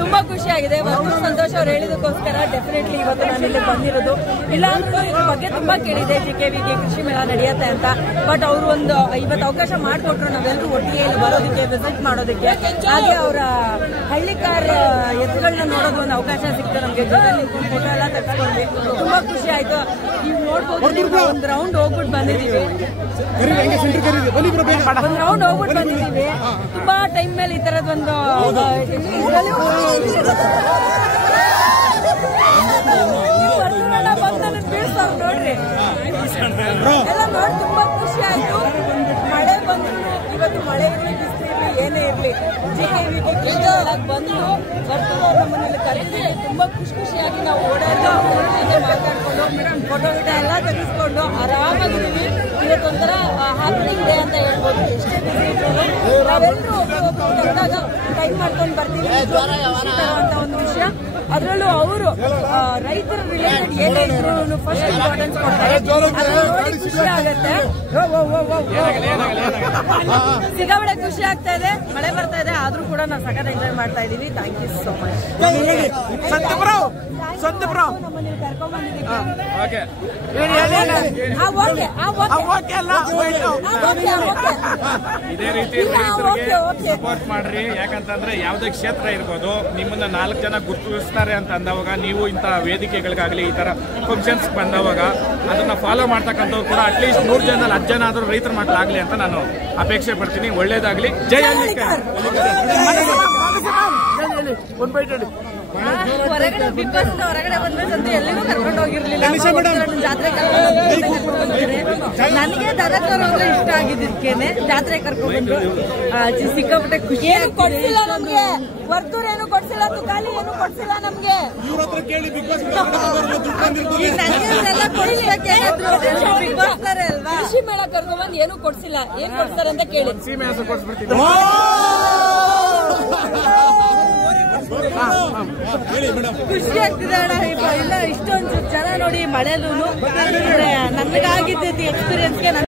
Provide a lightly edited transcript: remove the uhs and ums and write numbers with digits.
ತುಂಬಾ ಖುಷಿ ಆಗಿದೆ. ವರ್ತೂರ್ ಸಂತೋಷ್ ಅವ್ರು ಹೇಳಿದಕ್ಕೋಸ್ಕರ ಡೆಫಿನೆಟ್ಲಿ ಇವತ್ತು ನಾನು ಇಲ್ಲಿ ಬಂದಿರೋದು. ಇಲ್ಲ ಅಂದ್ರೆ ಇದ್ರ ಬಗ್ಗೆ ತುಂಬಾ ಕೇಳಿದೆ, JKVK ಕೃಷಿ ಮೇಳ ನಡೆಯುತ್ತೆ ಅಂತ. ಬಟ್ ಅವರು ಒಂದು ಇವತ್ತು ಅವಕಾಶ ಮಾಡಿಕೊಟ್ರು ನಾವೆಲ್ಲರೂ ಒಟ್ಟಿಗೆ ಇಲ್ಲಿ ಬರೋದಕ್ಕೆ, ವಿಸಿಟ್ ಮಾಡೋದಕ್ಕೆ. ಹಾಗೆ ಅವರ ಹಳ್ಳಿಕಾರ್ ಎತ್ತುಗಳನ್ನ ನೋಡೋದು ಒಂದು ಅವಕಾಶ ಸಿಕ್ತು ನಮ್ಗೆ. ಜೊತೆ ನಿಂತ್ಕೊಂಡು ಫೋಟೋ ಎಲ್ಲ ತೆಗೆಸ್ಕೊಂಡ್ವಿ. ತುಂಬಾ ಖುಷಿ ಆಯ್ತು. ನೀವು ನೋಡ್ಬೋದು, ಒಂದು ರೌಂಡ್ ಹೋಗ್ಬಿಟ್ಟು ಬಂದಿದ್ದೀವಿ. ಒಂದು ರೌಂಡ್ ಹೋಗ್ಬಿಟ್ಟು ಬಂದಿದ್ದೀವಿ. ತುಂಬಾ ಟೈಮ್ ಮೇಲೆ ಈ ತರದೊಂದು ನೋಡ್ರಿ ಎಲ್ಲ ನೋಡಿ ತುಂಬಾ ಖುಷಿ ಆಯ್ತು. ಮಳೆ ಬಂದ್ರು ಇವತ್ತು ಮಳೆ ಇರಲಿ, ಬಿಸಿಲು ಇರಲಿ, ಏನೇ ಇರಲಿ, JKVK ಬಂದು ವರ್ತೂರ್ ನಮ್ಮನೆಯಲ್ಲಿ ಕರೆದಿದ್ದೀವಿ. ತುಂಬಾ ಖುಷಿಯಾಗಿ ನಾವು ಓಡಾಡಿ ಮಾತಾಡ್ಕೊಂಡು ಫೋಟೋ ಗಿಟ ಎಲ್ಲ ತೆಗೆಸ್ಕೊಂಡು ಆರಾಮಾಗಿದ್ದೀವಿ. ಇವತ್ತೊಂಥರ ಹ್ಯಾಪಿನಿಂಗ್ ಡೇ ಅಂತ ಹೇಳ್ಬೋದು. ಎಷ್ಟೇ ಬಿಸಿ ಇದ್ರು ನಾವೆಲ್ಲರೂ ಬಂದಾಗ ಟೈಮ್ ಮಾಡ್ಕೊಂಡು ಬರ್ತೀವಿ ಅಂತ ಒಂದು ವಿಷಯ. ಅದರಲ್ಲೂ ಅವರು ರೈತರ ರಿಲೇಟೆಡ್ ಏನೇ ಇದ್ರು ಫಸ್ಟ್ ಇಂಪಾರ್ಟೆನ್ಸ್ ಕೊಡ್ತಾರೆ. ನೋಡಿ ಖುಷಿ ಆಗತ್ತೆ. ಸಿಗಾಬಳೆ ಖುಷಿ ಆಗ್ತಾ ಇದೆ. ಮಳೆ ಬರ್ತಾ ಇದೆ, ಆದ್ರೂ ಕೂಡ ನಾವು ಸಖತ್ ಎಂಜಾಯ್ ಮಾಡ್ತಾ ಇದೀವಿ. Thank you so much. ನಮ್ಮಲ್ಲಿ ಕರ್ಕೊಂಡ್ ಬಂದಿದ್ದೀವಿ. ಇದೇ ರೀತಿ ಸಪೋರ್ಟ್ ಮಾಡ್ರಿ. ಯಾಕಂತಂದ್ರೆ ಯಾವ್ದೇ ಕ್ಷೇತ್ರ ಇರ್ಬೋದು, ನಿಮ್ಮನ್ನ 4 ಜನ ಗುರುತಿಸ್ತಾರೆ ಅಂತ ಅಂದವಾಗ, ನೀವು ಇಂಥ ವೇದಿಕೆಗಳಿಗಾಗಲಿ ಈ ತರ ಫಂಕ್ಷನ್ಸ್ ಬಂದವಾಗ ಅದನ್ನ ಫಾಲೋ ಮಾಡ್ತಕ್ಕಂಥವ್ರು ಕೂಡ ಅಟ್ಲೀಸ್ಟ್ 3 ಜನ 10 ಜನ ಆದ್ರೂ ರೈತರ ಮಕ್ಕಳಾಗ್ಲಿ ಅಂತ ನಾನು ಅಪೇಕ್ಷೆ ಪಡ್ತೀನಿ. ಒಳ್ಳೇದಾಗ್ಲಿ. ಜೈ ಹಳ್ಳಿಕಾರ್. ಹೊರಗಡೆ ಬಿಗ್ ಬಾಸ್ ಹೊರಗಡೆ ಬಂದ್ರೆ ಎಲ್ಲಿಗೂ ಕರ್ಕೊಂಡು ಹೋಗಿರ್ಲಿಲ್ಲ. ಜಾತ್ರೆ ನನಗೆ ದರಕರ್ ಹೋದ್ರೆ ಇಷ್ಟ ಆಗಿದ್ದಕ್ಕೇನೆ ಜಾತ್ರೆ ಕರ್ಕೊಂಡು ಬಂದ್ರು. ಸಿಕ್ಕಾಪಟ್ಟೆ ಖುಷಿ. ಏನು ಕೊಡ್ಸಿಲ್ಲ ನಮ್ಗೆ, ವರ್ತೂರ್ ಏನು ಕೊಡ್ಸಿಲ್ಲ, ತುಕಾಲಿ ಏನು ಕೊಡ್ಸಿಲ್ಲ ನಮ್ಗೆ. ಕೃಷಿ ಮೇಳ ಕರ್ಕೊಂಡ್ಬಂದು ಏನು ಕೊಡ್ಸಿಲ್ಲ. ಏನ್ ಕೊಡ್ತಾರೆ ಅಂತ ಕೇಳಿ ಖುಷಿ ಆಗ್ತಿದೆ ಅಣ್ಣ. ಇಲ್ಲ ಇಷ್ಟೊಂದು ಜನ ನೋಡಿ ಮಳೆಲೂ ನನಗಾಗಿದ್ದ ಎಕ್ಸ್ಪೀರಿಯನ್ಸ್ಗೆ